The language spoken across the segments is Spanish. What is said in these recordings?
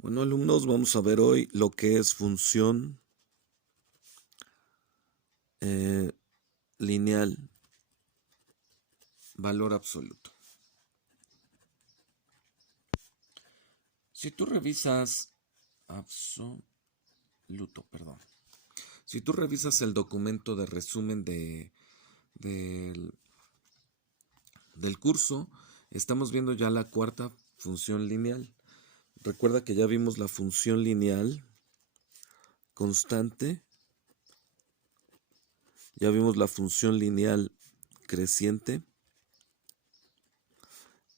Bueno, alumnos, vamos a ver hoy lo que es función eh, lineal, valor absoluto. Si tú revisas absoluto, perdón. Si tú revisas el documento de resumen del, del curso, estamos viendo ya la cuarta función lineal. Recuerda que ya vimos la función lineal constante, ya vimos la función lineal creciente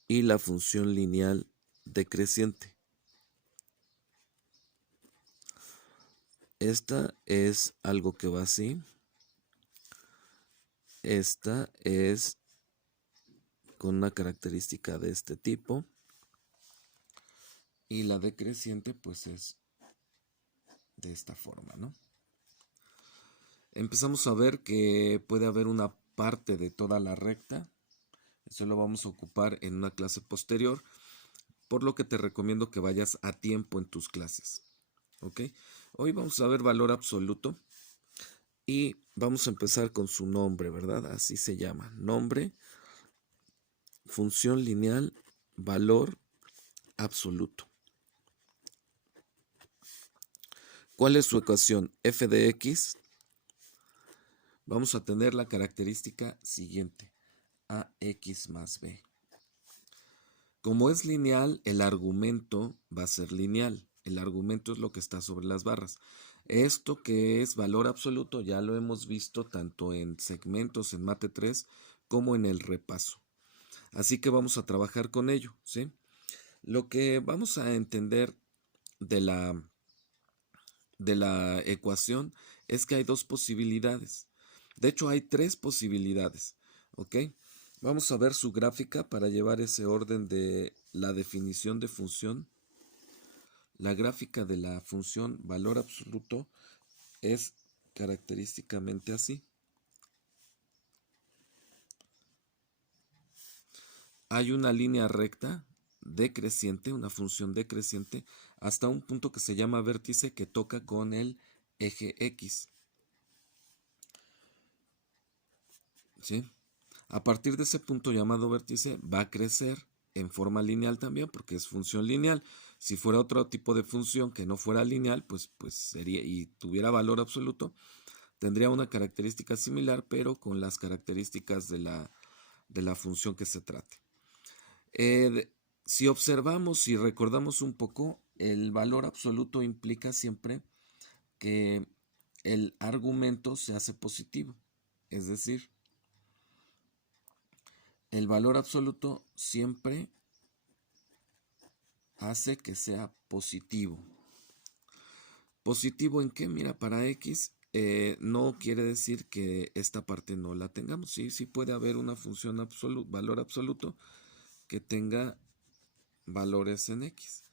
y la función lineal decreciente. Esta es algo que va así. Esta es con una característica de este tipo. Y la decreciente pues es de esta forma, ¿no? Empezamos a ver que puede haber una parte de toda la recta. Eso lo vamos a ocupar en una clase posterior, por lo que te recomiendo que vayas a tiempo en tus clases. ¿Ok? Hoy vamos a ver valor absoluto y vamos a empezar con su nombre, ¿verdad? Así se llama. Nombre, función lineal, valor absoluto. ¿Cuál es su ecuación? F de x. Vamos a tener la característica siguiente. AX más B. Como es lineal, el argumento va a ser lineal. El argumento es lo que está sobre las barras. Esto que es valor absoluto ya lo hemos visto tanto en segmentos en Mate 3 como en el repaso. Así que vamos a trabajar con ello, ¿sí? Lo que vamos a entender de la ecuación es que hay dos posibilidades. De hecho, hay tres posibilidades, ¿ok? Vamos a ver su gráfica para llevar ese orden de la definición de función. La gráfica de la función valor absoluto es característicamente así. Hay una línea recta decreciente, una función decreciente, hasta un punto que se llama vértice que toca con el eje X. ¿Sí? A partir de ese punto llamado vértice va a crecer en forma lineal también porque es función lineal. Si fuera otro tipo de función que no fuera lineal, pues sería y tuviera valor absoluto, tendría una característica similar, pero con las características de la función que se trate. Si observamos y recordamos un poco, el valor absoluto implica siempre que el argumento se hace positivo. Es decir, el valor absoluto siempre hace que sea positivo. ¿Positivo en qué? Mira, para X no quiere decir que esta parte no la tengamos. Sí, sí puede haber una función valor absoluto que tenga valores en X.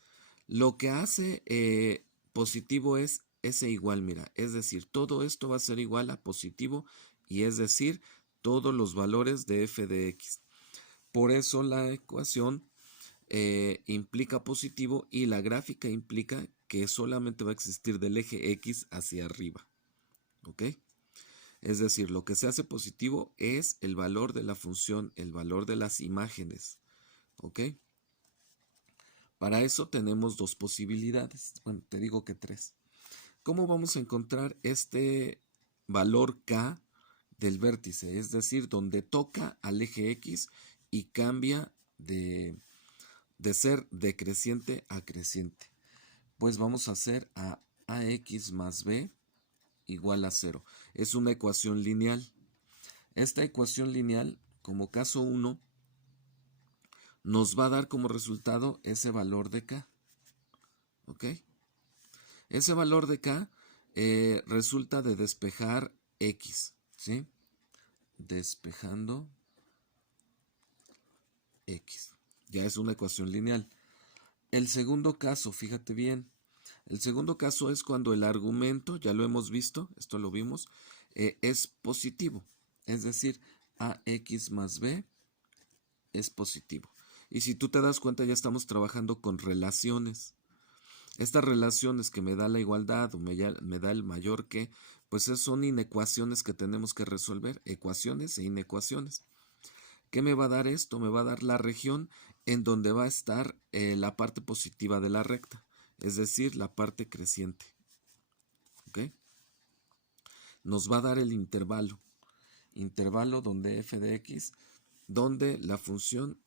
Lo que hace positivo es ese igual, mira. Es decir, todo esto va a ser igual a positivo y es decir, todos los valores de f de x. Por eso la ecuación implica positivo y la gráfica implica que solamente va a existir del eje X hacia arriba. ¿Ok? Es decir, lo que se hace positivo es el valor de la función, el valor de las imágenes. ¿Ok? Para eso tenemos dos posibilidades. Bueno, te digo que tres. ¿Cómo vamos a encontrar este valor K del vértice? Es decir, donde toca al eje X y cambia de ser decreciente a creciente. Pues vamos a hacer a AX más B igual a 0. Es una ecuación lineal. Esta ecuación lineal, como caso 1, nos va a dar como resultado ese valor de K. ¿Ok? Ese valor de K resulta de despejar X. ¿Sí? Despejando X. Ya es una ecuación lineal. El segundo caso, fíjate bien, el segundo caso es cuando el argumento, ya lo hemos visto, esto lo vimos, es positivo. Es decir, AX más B es positivo. Y si tú te das cuenta, ya estamos trabajando con relaciones. Estas relaciones que me da la igualdad o me da el mayor que, pues son inecuaciones que tenemos que resolver, ecuaciones e inecuaciones. ¿Qué me va a dar esto? Me va a dar la región en donde va a estar la parte positiva de la recta, es decir, la parte creciente. ¿Ok? Nos va a dar el intervalo donde f de x, donde la función,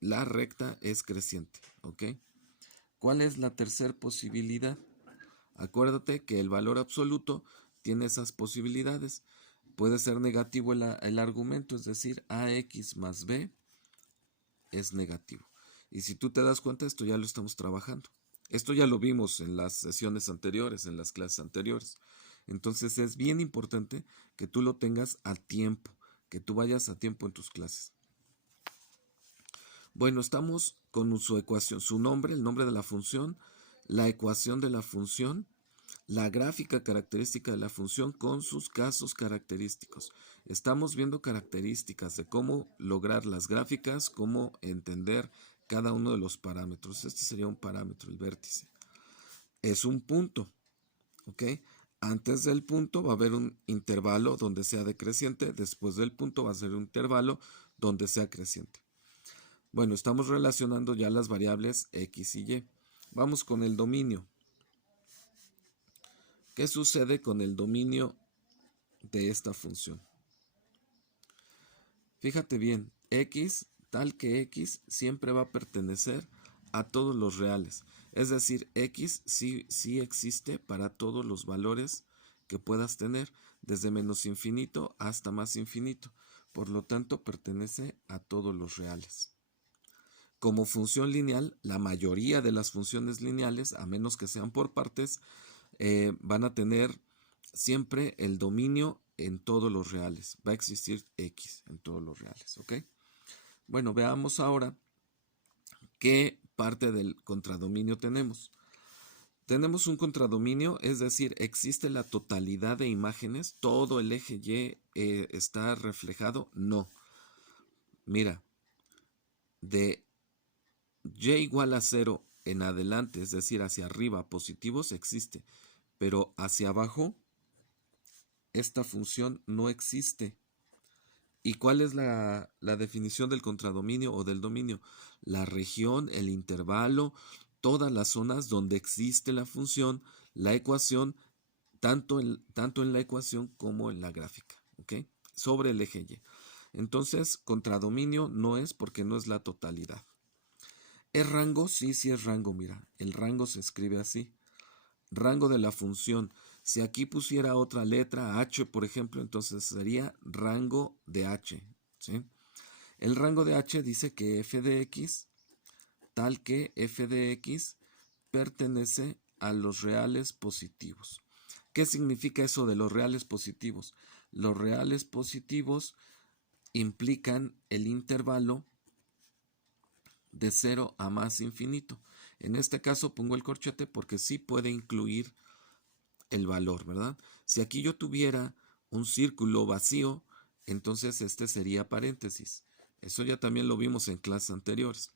la recta es creciente. ¿Ok? ¿Cuál es la tercera posibilidad? Acuérdate que el valor absoluto tiene esas posibilidades. Puede ser negativo el argumento, es decir, ax más b es negativo. Y si tú te das cuenta, esto ya lo estamos trabajando. Esto ya lo vimos en las sesiones anteriores, en las clases anteriores. Entonces es bien importante que tú lo tengas a tiempo, que tú vayas a tiempo en tus clases. Bueno, estamos con su ecuación, su nombre, el nombre de la función, la ecuación de la función, la gráfica característica de la función con sus casos característicos. Estamos viendo características de cómo lograr las gráficas, cómo entender cada uno de los parámetros. Este sería un parámetro, el vértice. Es un punto, ¿ok? Antes del punto va a haber un intervalo donde sea decreciente, después del punto va a ser un intervalo donde sea creciente. Bueno, estamos relacionando ya las variables x y y. Vamos con el dominio. ¿Qué sucede con el dominio de esta función? Fíjate bien, x, tal que x siempre va a pertenecer a todos los reales. Es decir, x sí existe para todos los valores que puedas tener, desde menos infinito hasta más infinito. Por lo tanto, pertenece a todos los reales. Como función lineal, la mayoría de las funciones lineales, a menos que sean por partes, van a tener siempre el dominio en todos los reales. Va a existir x en todos los reales, ¿ok? Bueno, veamos ahora qué parte del contradominio tenemos. Tenemos un contradominio, es decir, existe la totalidad de imágenes, todo el eje Y está reflejado. No. Mira, de y igual a 0 en adelante, es decir, hacia arriba, positivos, existe, pero hacia abajo, esta función no existe. ¿Y cuál es la definición del contradominio o del dominio? La región, el intervalo, todas las zonas donde existe la función, la ecuación, tanto en la ecuación como en la gráfica, ¿ok? Sobre el eje Y. Entonces, contradominio no es porque no es la totalidad. ¿Es rango? Sí, sí es rango, mira. El rango se escribe así. Rango de la función. Si aquí pusiera otra letra, h, por ejemplo, entonces sería rango de h. ¿Sí? El rango de h dice que f de x, tal que f de x pertenece a los reales positivos. ¿Qué significa eso de los reales positivos? Los reales positivos implican el intervalo de 0 a más infinito. En este caso pongo el corchete porque sí puede incluir el valor, ¿verdad? Si aquí yo tuviera un círculo vacío, entonces este sería paréntesis. Eso ya también lo vimos en clases anteriores.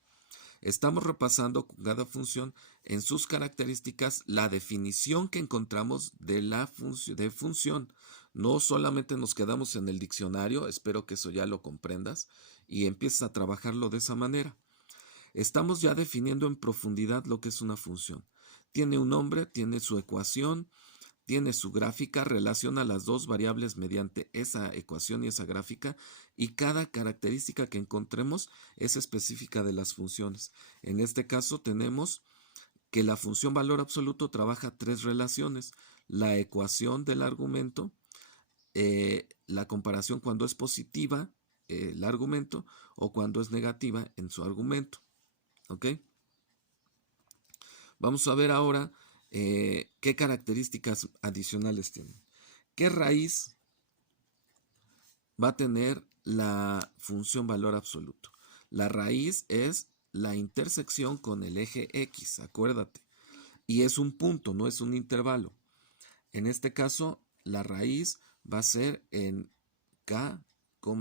Estamos repasando con cada función en sus características la definición que encontramos de la función. No solamente nos quedamos en el diccionario, espero que eso ya lo comprendas y empieces a trabajarlo de esa manera. Estamos ya definiendo en profundidad lo que es una función. Tiene un nombre, tiene su ecuación, tiene su gráfica, relaciona las dos variables mediante esa ecuación y esa gráfica, y cada característica que encontremos es específica de las funciones. En este caso tenemos que la función valor absoluto trabaja tres relaciones: la ecuación del argumento, la comparación cuando es positiva el argumento o cuando es negativa en su argumento. ¿Ok? Vamos a ver ahora qué características adicionales tienen. ¿Qué raíz va a tener la función valor absoluto? La raíz es la intersección con el eje X, acuérdate. Y es un punto, no es un intervalo. En este caso, la raíz va a ser en k,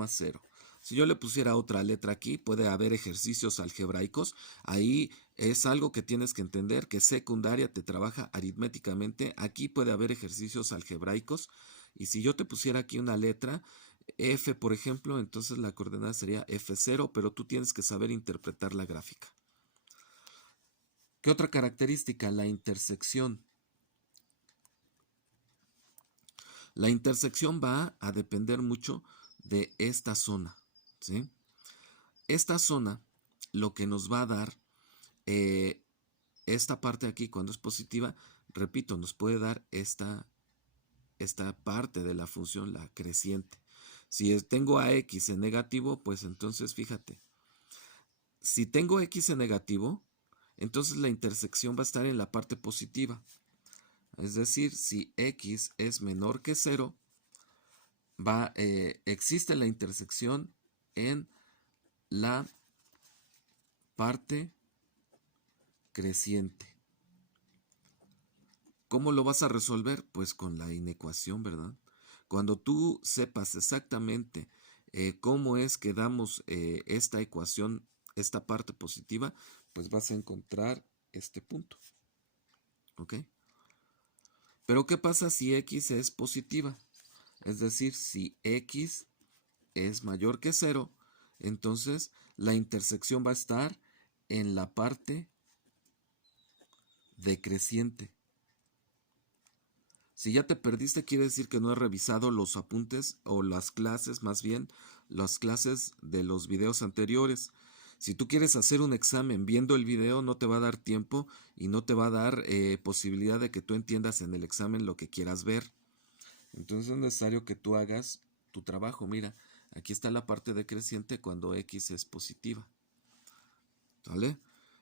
0. Si yo le pusiera otra letra aquí, puede haber ejercicios algebraicos. Ahí es algo que tienes que entender, que secundaria te trabaja aritméticamente. Aquí puede haber ejercicios algebraicos. Y si yo te pusiera aquí una letra, F, por ejemplo, entonces la coordenada sería F0, pero tú tienes que saber interpretar la gráfica. ¿Qué otra característica? La intersección. La intersección va a depender mucho de esta zona, ¿sí? Esta zona lo que nos va a dar, esta parte aquí cuando es positiva, repito, nos puede dar esta parte de la función, la creciente. Si tengo a x en negativo, pues entonces fíjate, si tengo x en negativo, entonces la intersección va a estar en la parte positiva. Es decir, si x es menor que 0, existe la intersección en la parte creciente. ¿Cómo lo vas a resolver? Pues con la inecuación, ¿verdad? Cuando tú sepas exactamente cómo es que damos esta ecuación, esta parte positiva, pues vas a encontrar este punto. ¿Ok? Pero ¿qué pasa si x es positiva? Es decir, si x es mayor que 0, entonces la intersección va a estar en la parte decreciente. Si ya te perdiste, quiere decir que no has revisado los apuntes o las clases, más bien las clases de los videos anteriores. Si tú quieres hacer un examen viendo el video, no te va a dar tiempo y no te va a dar posibilidad de que tú entiendas en el examen lo que quieras ver. Entonces es necesario que tú hagas tu trabajo. Mira, aquí está la parte decreciente cuando x es positiva. ¿Vale?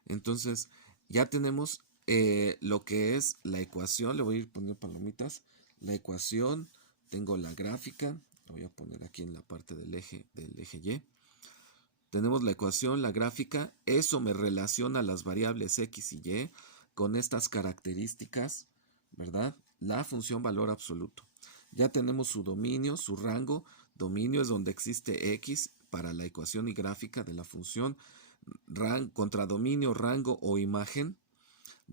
Entonces ya tenemos lo que es la ecuación. Le voy a ir poniendo palomitas. La ecuación, tengo la gráfica. Lo voy a poner aquí en la parte del eje Y. Tenemos la ecuación, la gráfica. Eso me relaciona las variables x y y con estas características, ¿verdad? La función valor absoluto. Ya tenemos su dominio, su rango. Dominio es donde existe x para la ecuación y gráfica de la función. Contra dominio, rango o imagen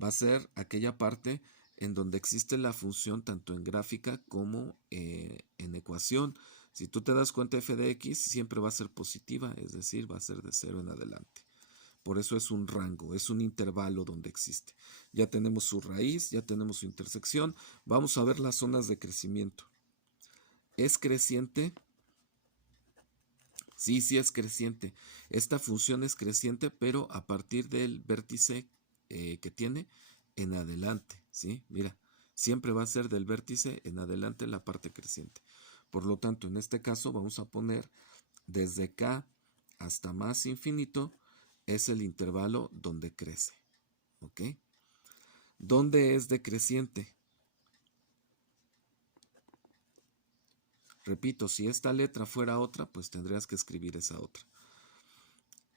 va a ser aquella parte en donde existe la función tanto en gráfica como en ecuación. Si tú te das cuenta, f de x siempre va a ser positiva, es decir, va a ser de 0 en adelante. Por eso es un rango, es un intervalo donde existe. Ya tenemos su raíz, ya tenemos su intersección. Vamos a ver las zonas de crecimiento. ¿Es creciente? Sí, sí es creciente. Esta función es creciente, pero a partir del vértice que tiene en adelante, ¿sí? Mira, siempre va a ser del vértice en adelante la parte creciente. Por lo tanto, en este caso vamos a poner desde K hasta más infinito es el intervalo donde crece, ¿ok? ¿Dónde es decreciente? Repito, si esta letra fuera otra, pues tendrías que escribir esa otra.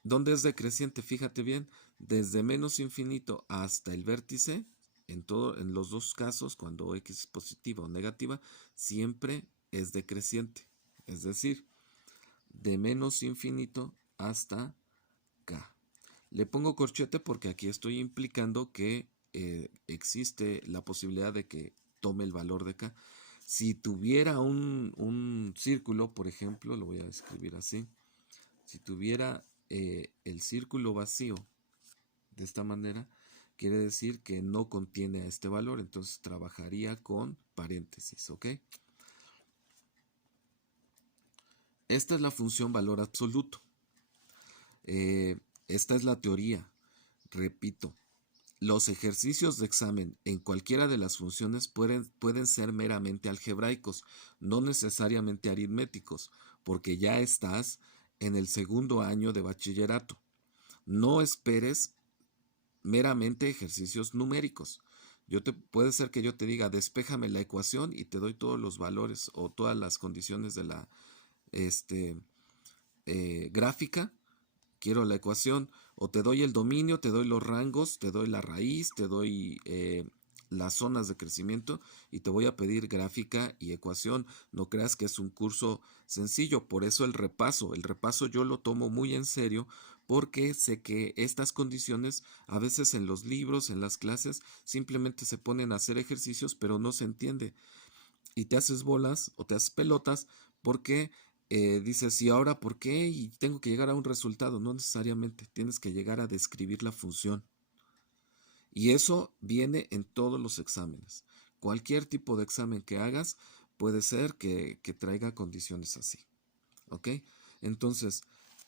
¿Dónde es decreciente? Fíjate bien, desde menos infinito hasta el vértice, en los dos casos, cuando x es positiva o negativa, siempre es decreciente. Es decir, de menos infinito hasta k. Le pongo corchete porque aquí estoy implicando que existe la posibilidad de que tome el valor de k. Si tuviera un círculo, por ejemplo, lo voy a escribir así. Si tuviera el círculo vacío de esta manera, quiere decir que no contiene a este valor, entonces trabajaría con paréntesis, ¿ok? Esta es la función valor absoluto. Esta es la teoría. Repito, los ejercicios de examen en cualquiera de las funciones pueden ser meramente algebraicos, no necesariamente aritméticos, porque ya estás en el segundo año de bachillerato. No esperes meramente ejercicios numéricos. Puede ser que yo te diga, despéjame la ecuación y te doy todos los valores o todas las condiciones de la gráfica. Quiero la ecuación, o te doy el dominio, te doy los rangos, te doy la raíz, te doy las zonas de crecimiento y te voy a pedir gráfica y ecuación. No creas que es un curso sencillo, por eso el repaso yo lo tomo muy en serio porque sé que estas condiciones a veces en los libros, en las clases, simplemente se ponen a hacer ejercicios, pero no se entiende y te haces bolas o te haces pelotas porque dices, ¿y ahora por qué? Y tengo que llegar a un resultado. No necesariamente, tienes que llegar a describir la función. Y eso viene en todos los exámenes. Cualquier tipo de examen que hagas puede ser que traiga condiciones así. ¿Ok? Entonces,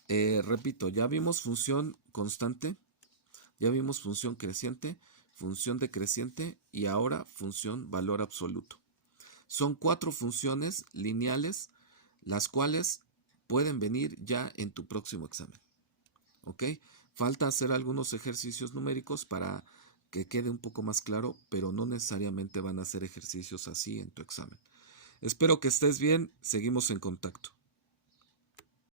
repito, ya vimos función constante, ya vimos función creciente, función decreciente y ahora función valor absoluto. Son 4 funciones lineales, las cuales pueden venir ya en tu próximo examen. ¿Ok? Falta hacer algunos ejercicios numéricos para que quede un poco más claro, pero no necesariamente van a ser ejercicios así en tu examen. Espero que estés bien, seguimos en contacto.